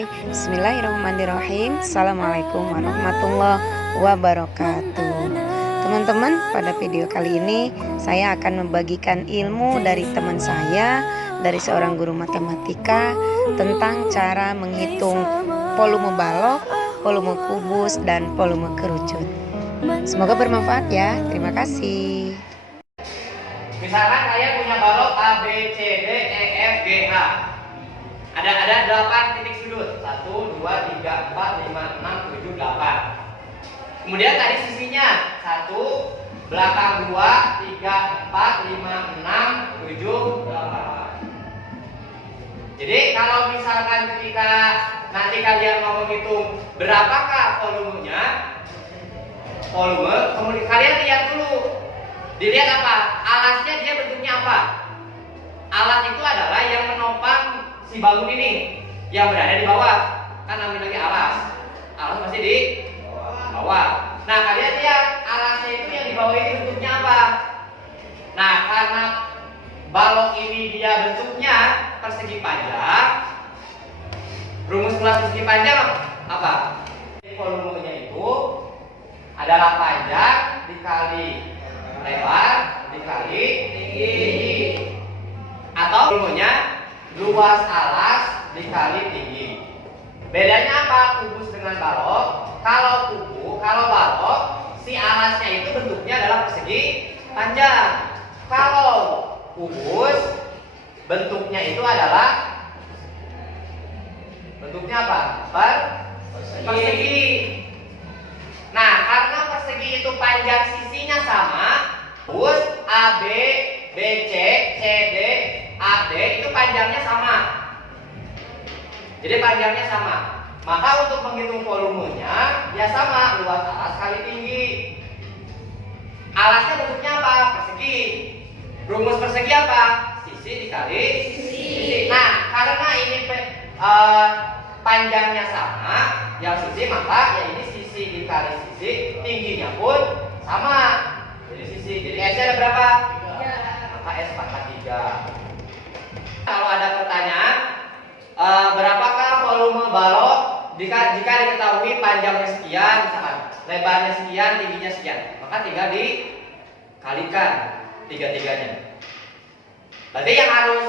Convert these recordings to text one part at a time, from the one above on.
mulai. Bismillahirrahmanirrahim. Assalamualaikum warahmatullahi wabarakatuh. Teman-teman, pada video kali ini saya akan membagikan ilmu dari teman saya, dari seorang guru matematika, tentang cara menghitung volume balok, volume kubus, dan volume kerucut. Semoga bermanfaat ya. Terima kasih. Misalkan kalian punya balok A, B, C, D, E, F, G, H. Ada 8 titik sudut. 1, 2, 3, 4, 5, 6, 7, 8. Kemudian tadi sisinya 1, belakang 2, 3, 4, 5, 6, 7, 8. Jadi kalau misalkan ketika nanti kalian mau menghitung berapakah volumenya, kemudian kalian lihat dulu. Dilihat apa? Alasnya dia bentuknya apa? Alas itu adalah yang menopang si bangun ini yang berada di bawah. Kan namanya lagi alas. Alas masih di bawah. Nah, kalian lihat alasnya itu yang di bawah ini bentuknya apa? Nah, karena balok ini dia bentuknya persegi panjang, rumus kelas persegi panjang apa? Volumenya itu adalah panjang dikali lebar dikali tinggi, atau volumenya luas alas dikali tinggi. Bedanya apa kubus dengan balok? Kalau balok si alasnya itu bentuknya adalah persegi panjang. Kalau kubus bentuknya itu adalah bentuknya apa? Persegi. Nah, karena persegi itu panjang sisinya sama, kubus AB, BC, CD, AD itu panjangnya sama. Jadi panjangnya sama. Maka untuk menghitung volumenya ya sama, luas alas kali tinggi. Alasnya bentuknya apa? Persegi. Rumus persegi apa? Sisi dikali sisi. Nah, karena ini panjangnya sama, yang sisi, maka ya ini sisi dikali sisi, tingginya pun sama. Jadi sisi. Jadi S-nya ada berapa? 3. Maka S pangkat 3. Kalau ada pertanyaan, berapakah volume balok jika diketahui panjangnya sekian, misalkan lebarnya sekian, tingginya sekian, maka tinggal dikalikan tiga-tiganya. Berarti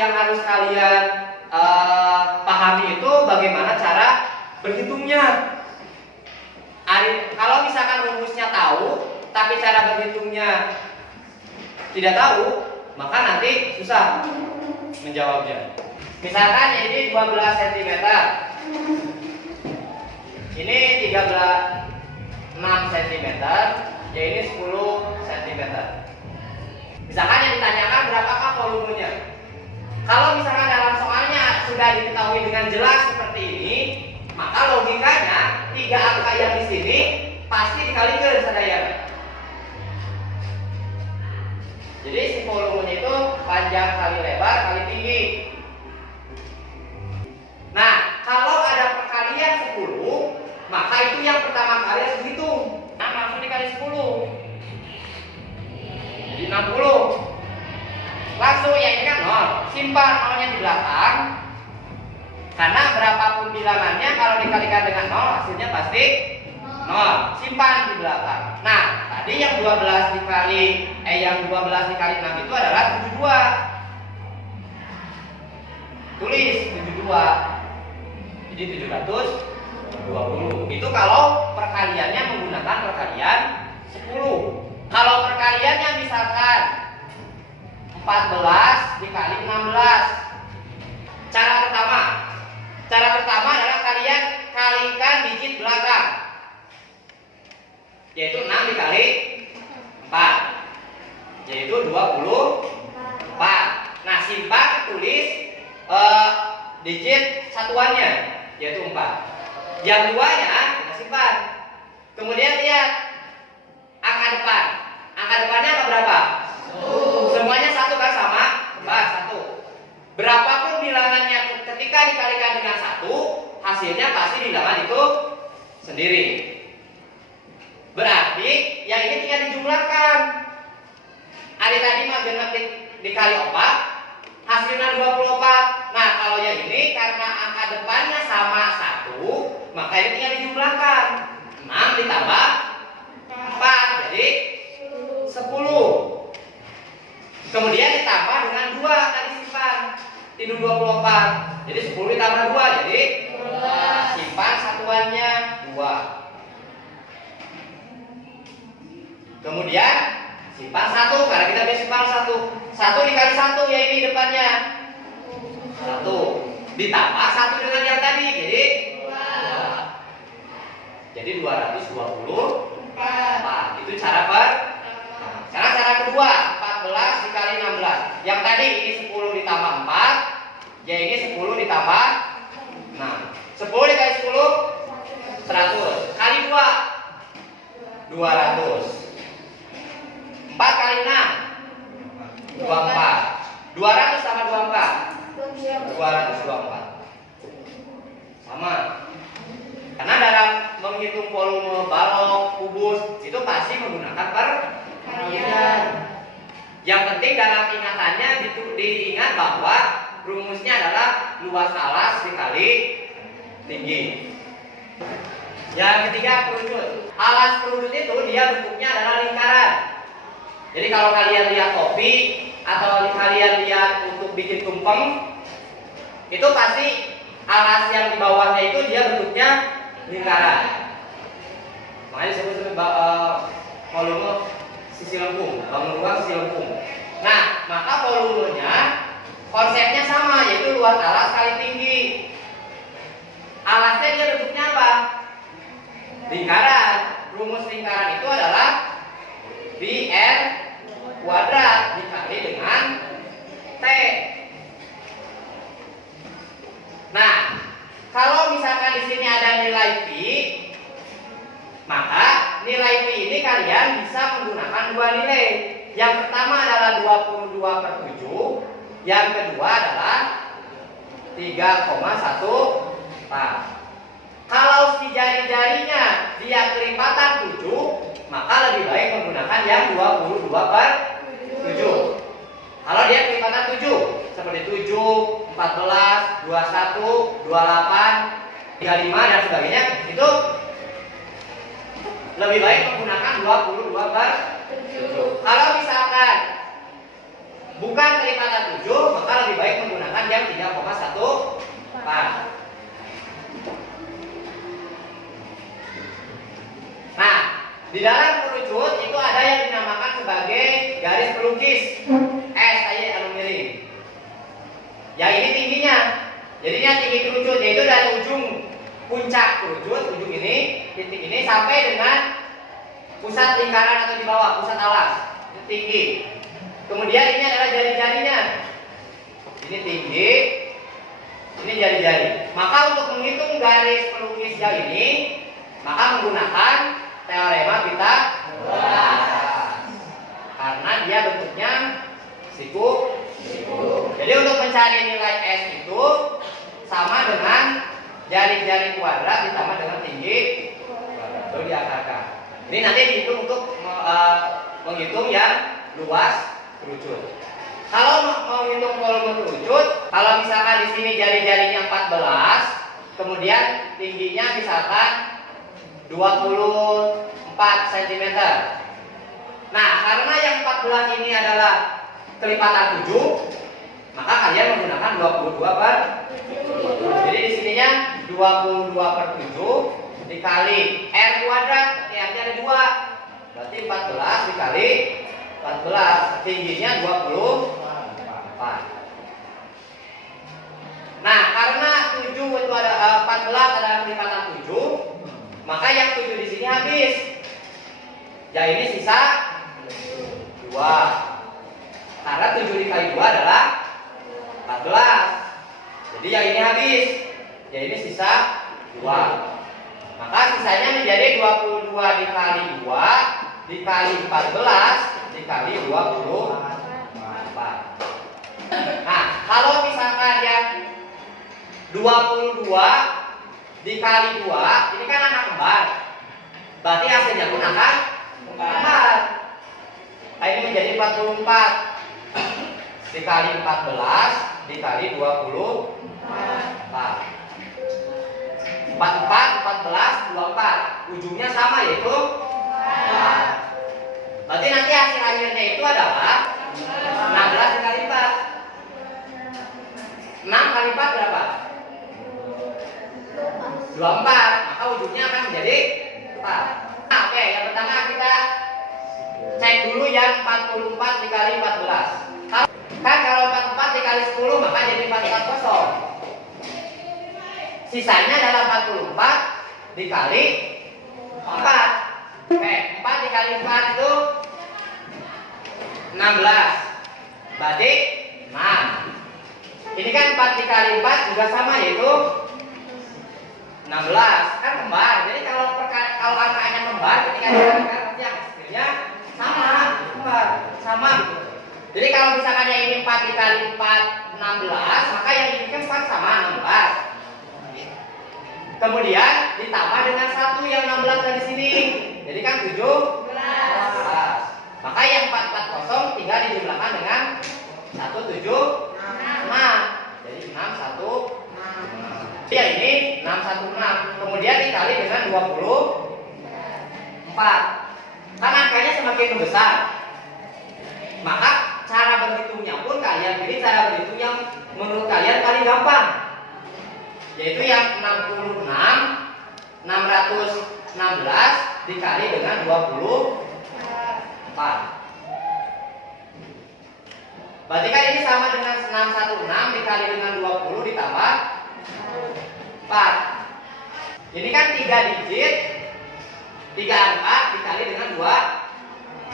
yang harus kalian pahami itu bagaimana cara berhitungnya. Kalau misalkan rumusnya tahu, tapi cara berhitungnya tidak tahu, maka nanti susah menjawabnya. Misalkan ini 12 cm, ini 6 cm, ya ini 10 cm. Misalkan yang ditanyakan berapakah volumenya. Kalau misalkan dalam soalnya sudah diketahui dengan jelas seperti ini, maka logikanya 3 angka yang di sini pasti dikalikan sadaya. Jadi si volumenya itu panjang kali lebar kali tinggi. Nah, kalau ada perkalian 10, maka itu yang pertama kali harus dihitung. Nah, langsung dikali 10. Jadi 60. Langsung ya ini kan 0. Simpan nolnya di belakang. Karena berapapun bilangannya kalau dikalikan dengan 0 hasilnya pasti 0. Simpan di belakang. Nah, tadi yang 12 dikali 6 itu adalah 72. Tulis 72. Jadi 720. Itu kalau perkaliannya menggunakan perkalian 10. Kalau perkaliannya misalkan 14 dikali 16. Cara pertama adalah kalian kalikan digit belakang, yaitu 6 dikali 4, yaitu 24. Nah, simpan, tulis digit satuannya, yaitu 4. Yang duanya kita simpan. Kemudian lihat angka depan. Angka depannya apa berapa? Semuanya 1 kan sama? 1. Berapapun bilangannya ketika dikalikan dengan 1, hasilnya pasti bilangan itu sendiri. Berarti yang ini tinggal dijumlahkan. Hari tadi mah genep dikali 4, hasilnya 24. Nah, kalau yang ini karena angka depannya sama 1, maka ini tinggal dijumlahkan. 6 ditambah 4 jadi 10. Kemudian ditambah dengan 2 tadi simpan. Tindu 24. Jadi 10 ditambah 2 jadi 12. Simpan satuannya 2. Kemudian simpan 1 karena kita bisa simpan 1. 1 dikali 1 ya ini depannya 1 ditambah 1 dengan yang tadi jadi 2. Jadi 224. Itu cara sekarang cara kedua 14 dikali 16. Yang tadi ini 10 ditambah 4 ya ini 10 ditambah 6. 10 dikali 10 100 kali 2 200. 4 kali 6 24. 200 tambah 24 224. Sama. Karena dalam menghitung volume balok, kubus itu pasti menggunakan perharian. Yang penting dalam ingatannya diingat bahwa rumusnya adalah luas alas dikali tinggi. Yang ketiga kerucut. Alas kerucut itu dia bentuknya adalah lingkaran. Jadi kalau kalian lihat topi atau kalian lihat untuk bikin tumpeng, itu pasti alas yang di bawahnya itu dia bentuknya lingkaran. Makanya disebut volume sisi lengkung, bangun ruang sisi lengkung. Nah, maka volumenya konsepnya sama yaitu luas alas kali tinggi. Alasnya dia bentuknya apa? Lingkaran. Rumus lingkaran itu adalah πr kuadrat dikali dengan T. Nah, kalau misalkan di sini ada nilai pi, maka nilai pi ini kalian bisa menggunakan dua nilai. Yang pertama adalah 22/7, yang kedua adalah 3,1. Kalau si jari-jarinya dia kelipatan 7, maka lebih baik menggunakan yang 22/7. Kalau dia kelipatan 7 seperti 7, 14, 21, 28, 35 dan sebagainya, itu lebih baik menggunakan 22/7. Kalau misalkan bukan kelipatan 7, maka lebih baik menggunakan yang 3,14. Nah, di dalam kerucut itu ada yang dinamakan sebagai garis pelukis. Saya anu miring. Yang ini tingginya. Jadinya tinggi kerucut yaitu dari ujung puncak kerucut, ujung ini, titik ini sampai dengan pusat lingkaran atau di bawah pusat alas. Itu tinggi. Kemudian ini adalah jari-jarinya. Ini tinggi. Ini jari-jari. Maka untuk menghitung garis pelukis yang ini, maka menggunakan teorema Pythagoras. Karena dia bentuknya siku. Jadi untuk mencari nilai S itu sama dengan jari-jari kuadrat ditambah dengan tinggi kuadrat. Lalu diakarkan. Ini nanti dihitung untuk menghitung yang luas kerucut. Kalau mau menghitung volume kerucut, kalau misalkan di sini jari-jarinya 14, kemudian tingginya misalkan 24 cm. Nah, karena yang 14 ini adalah kelipatan 7, maka kalian menggunakan 22/7. Jadi di sininya 22/7 dikali R kuadrat, R-nya ada 2. Berarti 14 dikali 14, tingginya 24. Nah, karena 7 itu ada 14 adalah kelipatan 7, maka yang 7 di sini habis. Ya ini sisa 2. Karena 7 dikali 2 adalah 14. Jadi yang ini habis. Ya ini sisa 2. Maka sisanya menjadi 22 dikali 2 dikali 14 dikali 24. Nah, kalau misalkan yang 22 dikali 2, ini kan anak kembar. Berarti hasilnya pun akan kembar. Nah, ini menjadi 44 dikali 14 dikali 24. 44, 14, 24. Ujungnya sama yaitu 4. Berarti nanti hasil akhirnya itu adalah 16 dikali 4. 6 kali 4 berapa? 24. Maka ujungnya akan menjadi 4. Nah, oke, yang pertama kita cek dulu yang 44 dikali 14. Kan kalau 44 dikali 10 maka jadi 440. Sisanya adalah 44 dikali 4. Oke, 4 dikali 4 itu 16. Berarti 6. Ini kan 4 dikali 4 juga sama yaitu 16. Kan kembar. Jadi kalau angkanya kembar ketika dikalikan pasti yang hasilnya sama, kembar, sama gitu. Jadi kalau misalkan yang ini 4 dikali 4 16, maka yang ini kan 4 sama 16. Kemudian ditambah dengan 1 yang 16 dari sini. Jadi kan 17. Maka yang 440 tinggal dijumlahkan dengan 176. Jadi 616. Ya ini 616. Kemudian dikali dengan 24. Kan angkanya semakin membesar. Maka cara berhitungnya pun kalian pilih cara berhitung yang menurut kalian paling gampang. Yaitu yang 616 dikali dengan 24. Berarti kan ini sama dengan 616 dikali dengan 20 ditambah 4. Ini kan 3 digit, 3 angka dikali dengan 2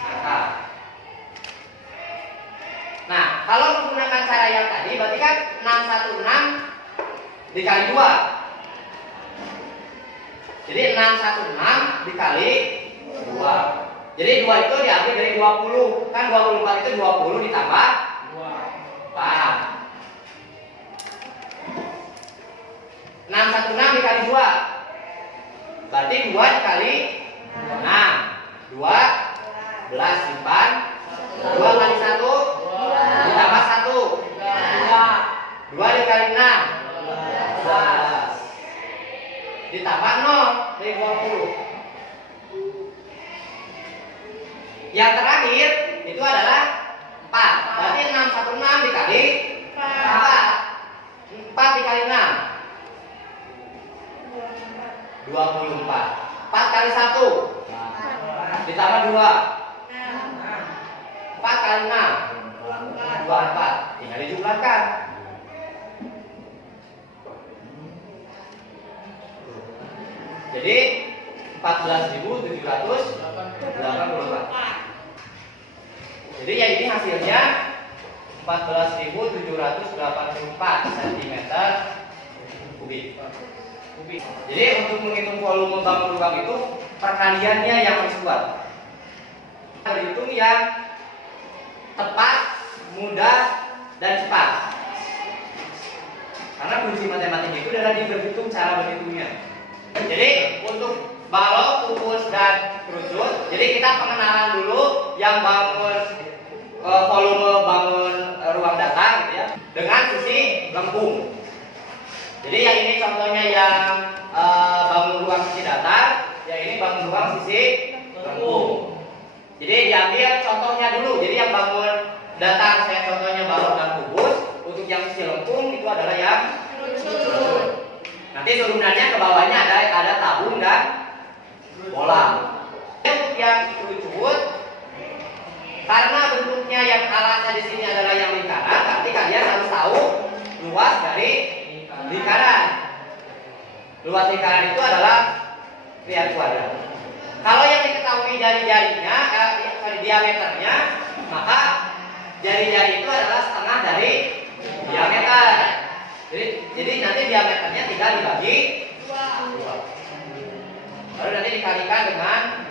angka. Nah, kalau menggunakan cara yang tadi berarti kan 616 dikali 2. Jadi 616 dikali 2. Jadi 2 itu diambil dari 20. Kan 24 itu 20 ditambah 4. 616 dikali 2. Berarti 2 dikali 6. 12 simpan. 2 kali 1 ditambah 1. 2 dikali 6. 12. Ditambah 0 dari 20. Yang terakhir itu adalah 4. Berarti 616 dikali 4. 4 dikali 6 24. 4 kali 1 ditambah 2. 4 kali 6 24. Tinggal dijumlahkan. Jadi 14.784. Jadi ya ini hasilnya 14.784 cm kubik. Jadi untuk menghitung volume bangun lubang itu perkaliannya yang harus kuat. Berhitung yang tepat, mudah, dan cepat. Karena kunci matematika itu adalah di berhitung cara berhitungnya. Jadi untuk balok, kubus, dan kerucut, jadi kita pengenalan dulu yang bangun volume bangun ruang datar gitu ya, dengan sisi lengkung. Jadi yang ini contohnya yang bangun ruang sisi datar, yang ini bangun ruang sisi lengkung. Jadi diambil contohnya dulu. Jadi yang bangun datar saya contohnya balok dan kubus. Untuk yang sisi lengkung itu adalah yang kerucut. Nanti turunannya ke bawahnya ada tabung dan bola. Untuk yang kerucut, karena bentuknya yang alatnya di sini adalah yang lingkaran, berarti kalian harus tahu luas dari lingkaran. Luas lingkaran itu adalah triad kuadrat. Kalau yang diketahui jari-jarinya, diameternya, maka jari-jari itu adalah setengah dari diameter. Jadi nanti diameternya tinggal dibagi 2. Lalu nanti dikalikan dengan